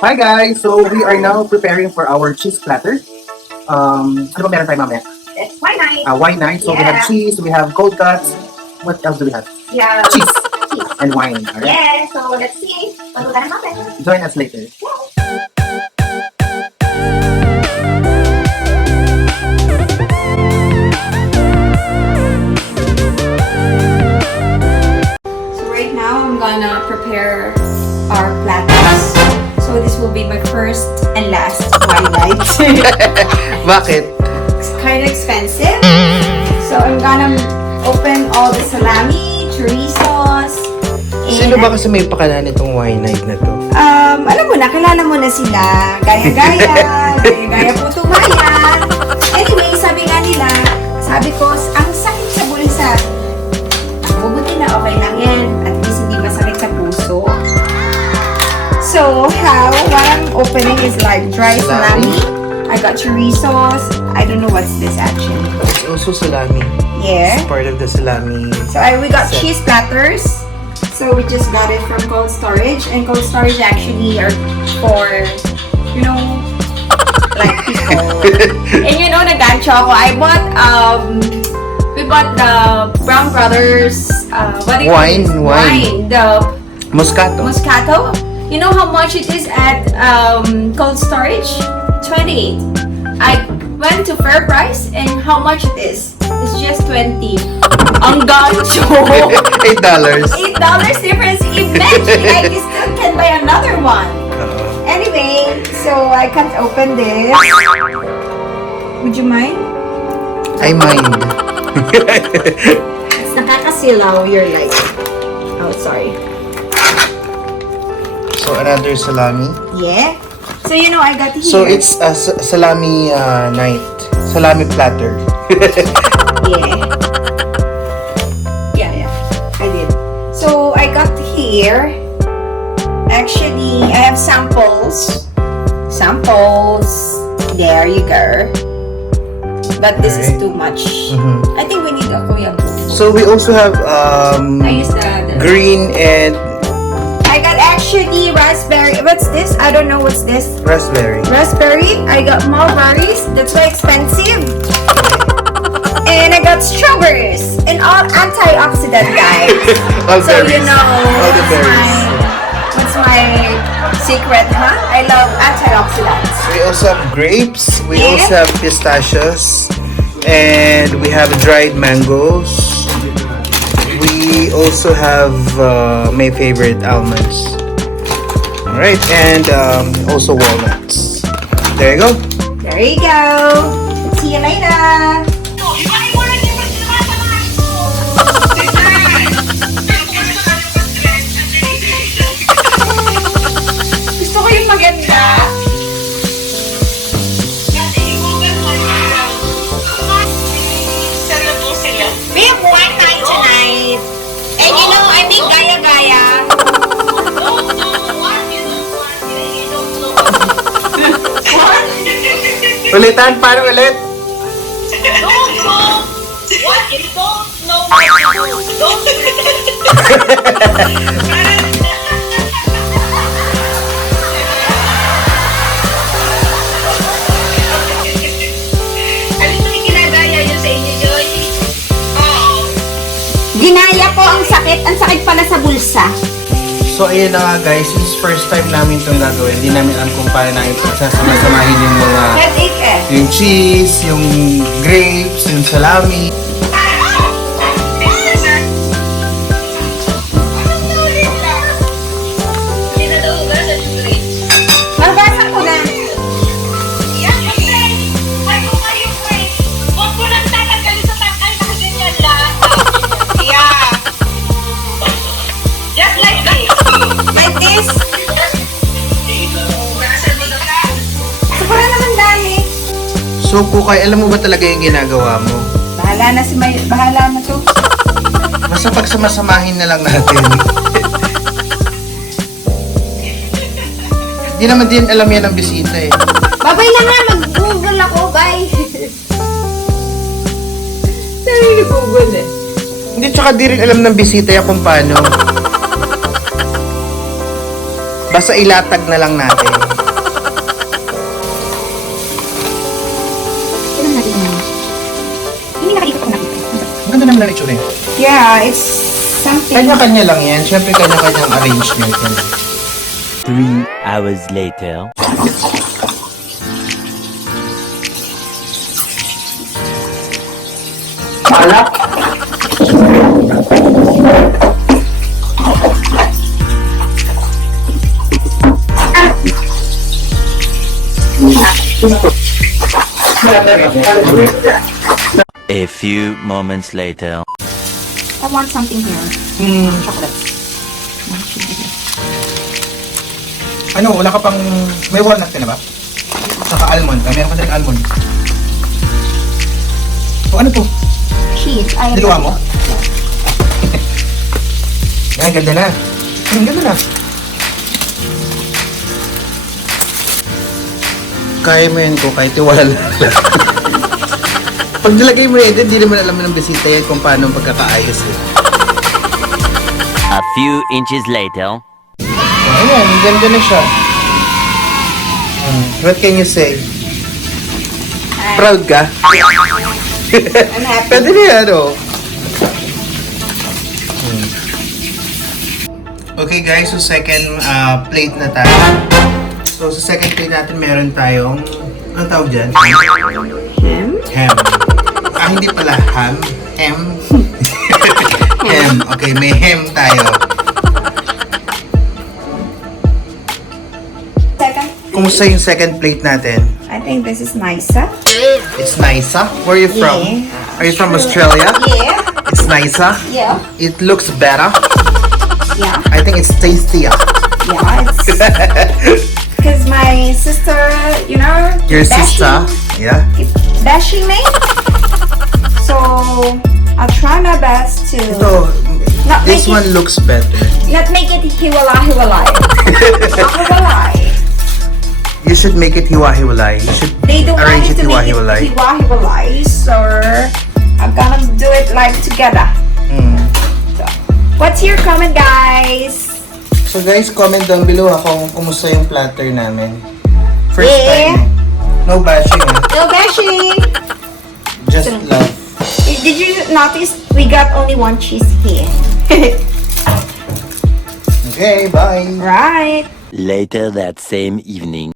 Hi guys! So we are now preparing for our cheese platter. Ano ba meron tayo mamaya? It's why night. Wine night. So we have cheese, we have cold cuts. What else do we have? Yeah. Cheese Cheese. and wine. Alright? Yeah, so let's see. Pagkutan natin. Join us later. So right now, I'm gonna prepare our platters. So this will be my first and last wine night. Bakit? It's kind of expensive. So I'm gonna open all the salami, chorizos, Sino ba kasi may pakalanan itong wine night na to? alam mo na, kilala mo na sila. Gaya-gaya, gaya-gaya po tumayan. Anyway, sabi nga nila, sabi ko, ang sakit sa bulsa. Mabuti na okay lang yan. At least hindi masakit sa puso. So, what I'm opening is like dry salami. I got chorizos. I don't know what's this actually. It's also salami. Yeah. It's part of the salami. So we got cheese platters. So we just got it from cold storage, and cold storage actually are for, you know, like people. And you know, nag-gancho ako. We bought the Brown Brothers, what do you call it? Wine. The Moscato. Moscato. You know how much it is at cold storage? 28. I went to Fair Price, and how much it is? It's just 20. Ang gancho! $8. $8 difference. Imagine, like, you still can buy another one. Anyway, so I can't open this. Would you mind? I mind. It's nakakasilaw. You're like, oh, sorry. So another salami. Yeah. So, you know, I got here. So it's a salami night. Salami platter. Yeah, I did. So, I got here. Actually, I have samples. There you go. But this is too much. I think we need a kuyang. So we also have I use the green and I got actually raspberry. What's this? I don't know what's this. raspberry. Raspberry. I got mulberries. That's why expensive. And I got strawberries. And all antioxidant, guys. All So berries. you know All the berries. what's my secret, huh? I love antioxidants. We also have grapes. We Yeah. also have pistachios. And we have dried mangoes. We also have my favorite almonds. Alright, and also walnuts. There you go. There you go. See you later. Gusto ko yung maganda. We have wine night tonight. And you know, I make gaya-gaya. Ulitan, paano ulit? What you don't know what you don't Ano yung ginagaya yun sa inyo, Joy? Oo. Ginaya ko ang sakit. Ang sakit pala sa bulsa. So ayun na nga guys, since first time namin itong gagawin, hindi namin alam kung paano namin pagsasama-samahin yung mga Headache eh. yung cheese, yung grapes, yung salami. Mabasa ko na. Just like this. Like this. So, para naman dami. So Kukay, alam mo ba talaga yung ginagawa mo? Bahala na to. Basta pagsamasamahin na lang natin. Hindi naman din alam yan ang bisita eh. Babay na nga. Mag-google ako. Bye. Sabi ni Google eh. Hindi, tsaka di rin alam ng bisita yan kung paano. Basta ilatag na lang natin. ganun lang itsura. Yeah, it's something. Kanya-kanya lang yan. Siyempre, kanya-kanyang arrangement yan. 3 hours later. A few moments later. I want something here. Chocolate. Ano, wala ka pang... May walnut ka na ba? Saka almond ka. Meron ka din almond. O ano to? Cheese. I Niluwa mo? Yan, ganda na. Ganda na. Kaya mo yan ko, kahit tiwala lang. Pag nilagay mo yan, hindi naman alam ng bisita yan kung paano ang pagkakaayos eh. A few inches later. Ayan, ganda na siya. What can you say? Proud ka? I'm happy. Pwede na yan, oh. Okay guys, so second plate na tayo. So sa second plate natin meron tayong, anong tawag dyan? Ham? Ham. Hindi pala ham. Ham. Ham. Okay, may ham tayo. Second. Kumusta yung second plate natin? I think this is nicer. It's nicer. Where are you from? Yeah. Are you from Australia? Yeah. It's nicer. Yeah. It looks better. Yeah. I think it's tastier. Yeah. It's because my sister, you know, Your sister? Yeah. keep bashing me. So I'll try my best to So, Not this make one looks better. not make it hiwala. You should make it hiwa-hiwalay. You should They don't want arrange it it to make it hiwa-hiwalay. hiwa-hiwalay, so I'm gonna do it like together. So, what's your comment, guys? So guys, comment down below kung kumusta yung platter namin. First Yeah. time. No bashing. No bashing. Just love. Did you notice we got only one cheese here? Okay, bye. Right. Later that same evening.